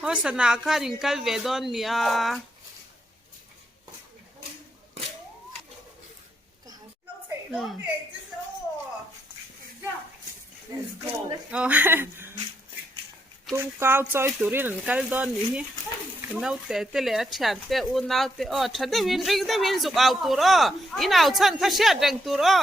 ho sana khan in kal ve don mi a Let's go. oh tum cao choi turin an kal don ni hi nau te le a thian te u nau te o thade win ring de win zuk au tur o in au chan kha sia reng tur o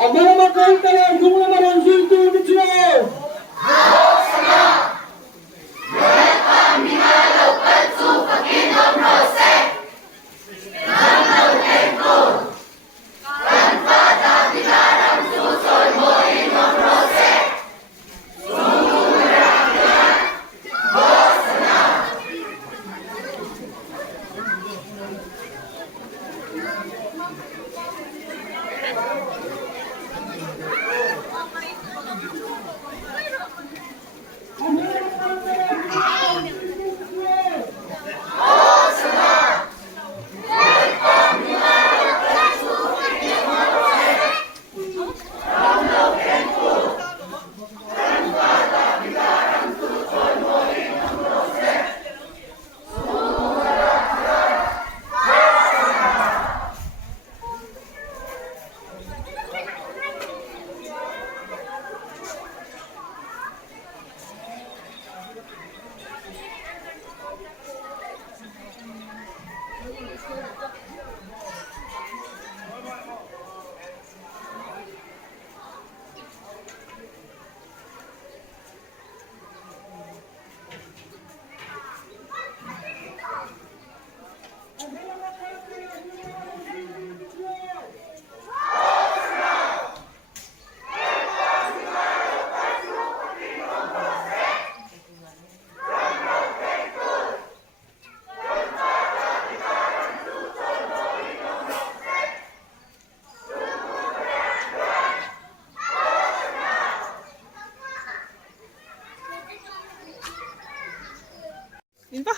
Agora cantare come maranzito di cielo.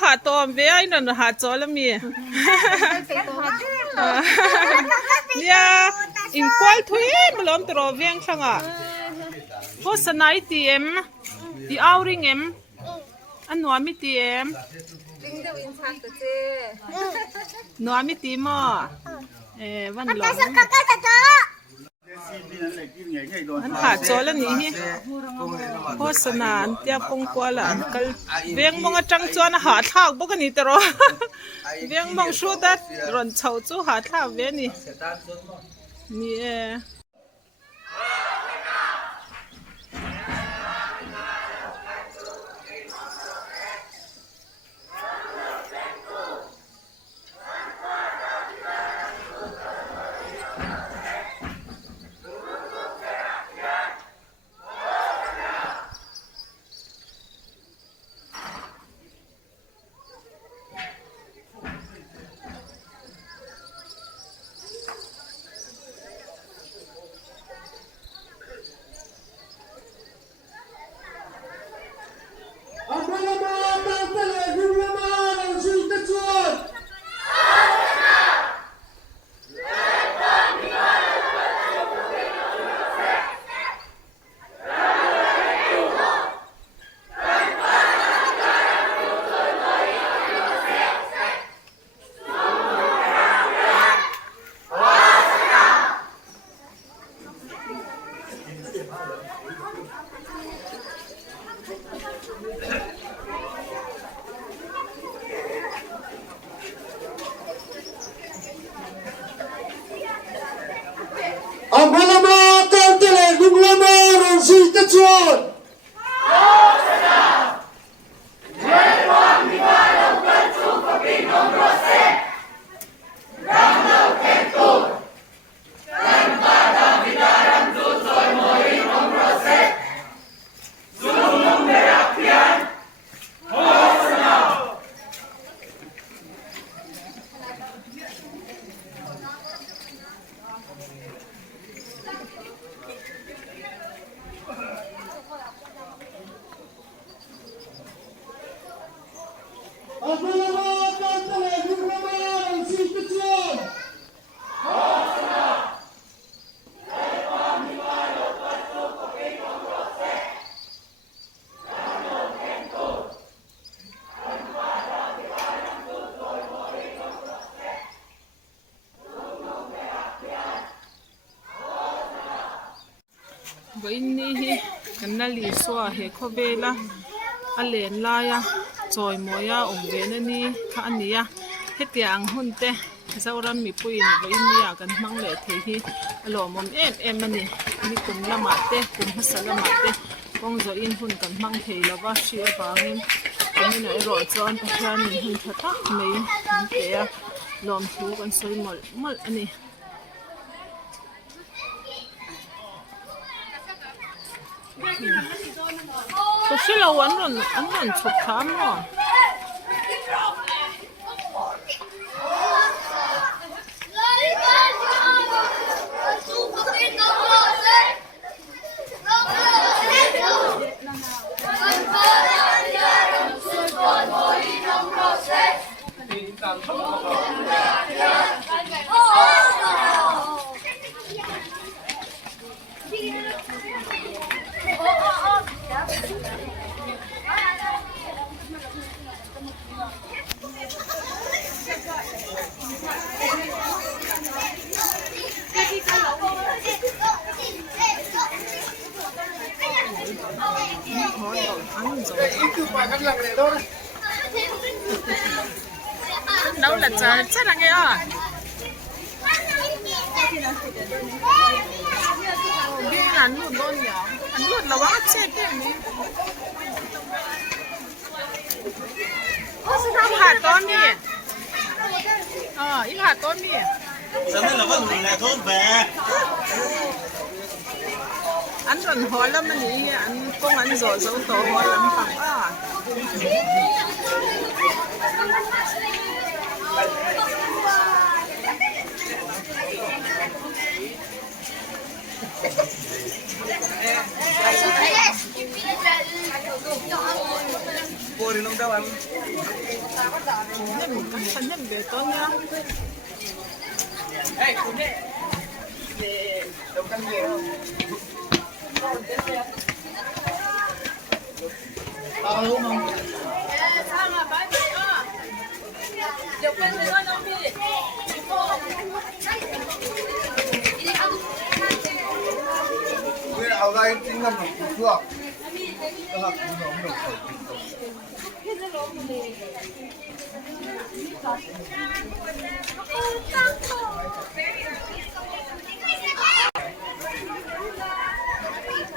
hạ tôm về ai nó hạ cho lắm mi nha in qual thui mà lom tro veng sang à có sanai ti em ti outing em anh nói mi ti em nói mi ti mà văn lom anh hạ cho là nhỉ có sana anh tia phong qua là anh kal veng mong trăng cho nó hạ thao bốc cái gì tro veng mong số đất rồi chầu chú hạ thao về nè nè Amalama Kantele Gumlama Ransi Tachuan. Amalama Kantele Gumlama Ransi Tachuan. với ni hi kan na li so he kho ve la a len la ya choi mo ya ong ve na ni kha ani ya he ti ang hun te zauram mi pui ni với ni ya kan mang le the hi alo mom em ani ni kum la ma te kum ha sa la ma te kong zo in hun kan mang thei la wa shi ba ngin ni na ro chon ta khan ni hun tha ta mai ni te ya lom thu kan soi mol mol ani có xí lâu anh còn chụp khám rồi đâu là trời chắc là nghe à đi ăn luôn luôn nhỉ ăn luôn là quá chết đấy ít hạt con đi ít hạt con đi sao nên là vẫn là thôn về ăn rồi hỏi lắm mà nhỉ ăn con ăn rồi dấu tổ hỏi lắm phẳng à cô thì nó đâu ăn. Thân nhân về con nha. Đâu căng gì không? Đúng không? Bây giờ ở đây chính là một chưa.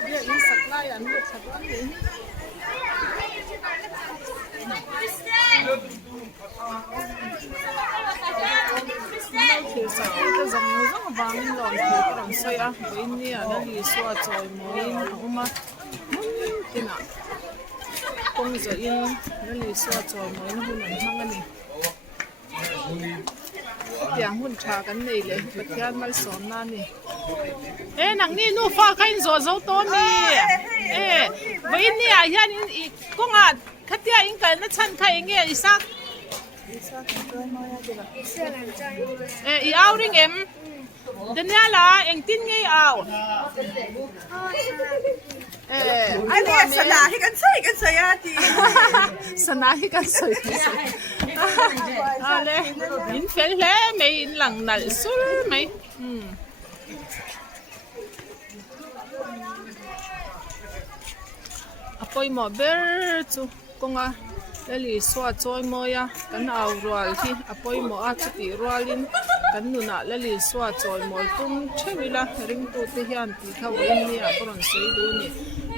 Giờ in sạch lại ăn được sạch lắm đi. Thì sạch cái dòng rất là vàng lòn thì cái đằng xoay á với nia nó đi xóa rồi mới không mà cái nào công giờ in nó đi xóa rồi mới nó hun ăn hăng anh này tiếng hun trà cái nàyเลยบทการมาสอนนั่นนี่นังนี่นู่ฟ้าใครโซ่โซ่ตัวนี่วันนี้ยันอีกก็งาขัดยาอิงกันนั่นฉันใครเงี้ยอีสักอีเอาริงเอ็มเดี๋ยวนี้ล่ะเอ็งติ้งไงเอาอันนี้สนาให้กันใส่กันใส่อาที สนาให้กันสวยที่สุดเอาเลยอินเฟลเลยไม่อินหลังนั่นสุดไหมปอยหมอเบอร์จูกงอ่ะแล้วลีสวดจอยมอยอ่ะกันเอารัวที่ปอยหมออาจจะตีรัวลินกันนู่นน่ะแล้วลีสวดจอยมอตุ้มเชื่อวิละริงตัวที่ยันที่เขาวันนี้อ่ะก็รอนสวยดูนี่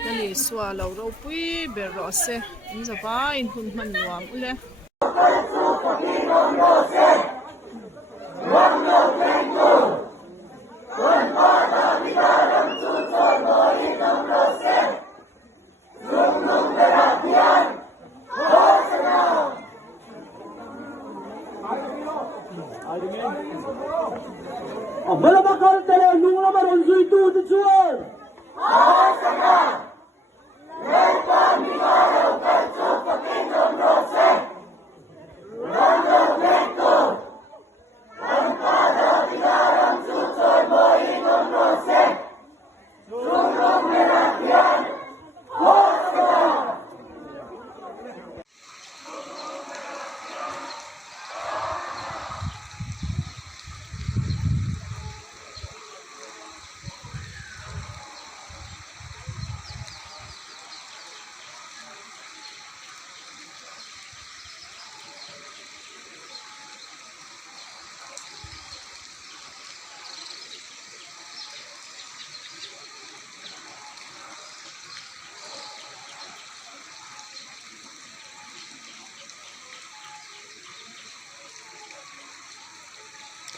แล้วลีสวดเราเราปุ้ยเบอร์รอเซ่อินจะไปอินหุ่นมันวามอุเล่ Malabakal tele nung naman ang zuitu tujuan.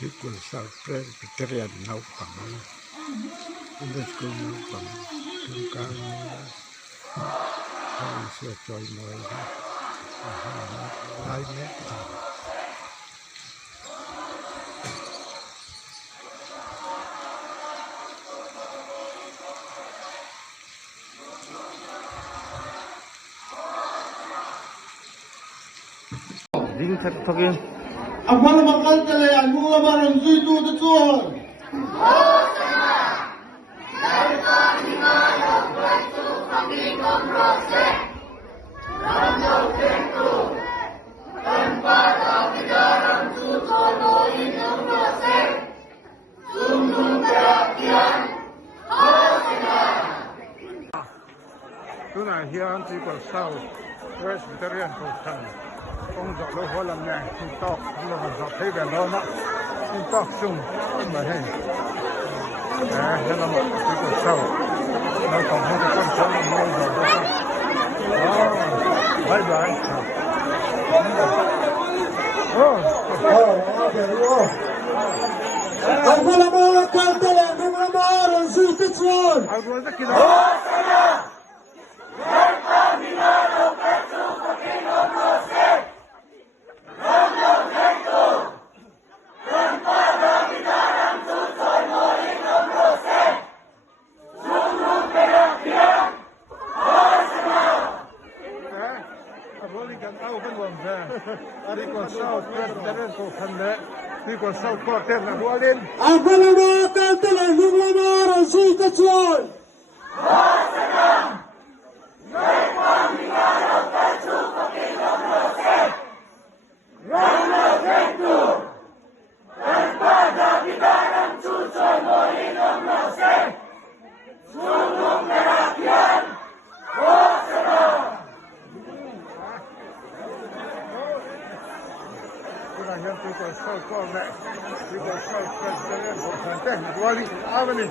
Thì quân sao pre Peterian nấu bằng Under school nấu bằng trung cao không sửa trôi mới hai mét Ding thật thật yên. Malabakal tele nung naman ang zuitu tujuan. Tôi là hiện chỉ còn sau Presbyterian của thằng ông dọn lô hoa làm nhàng chúng ta không là dọn thấy về đó nữa chúng ta chung mà hay thế là một chỉ còn sau nó còn không có con cháu nó mua rồi đó bye bye Malabakal tele nung naman ang zuitu tujuan. I'll go to the Ariko South President ko kanne Ariko South Quarter na bualin Avalama kaltala nuglama rasuita chuan. Kuna hian Ariko South Quarter Ariko South President ko kanne na bualin avani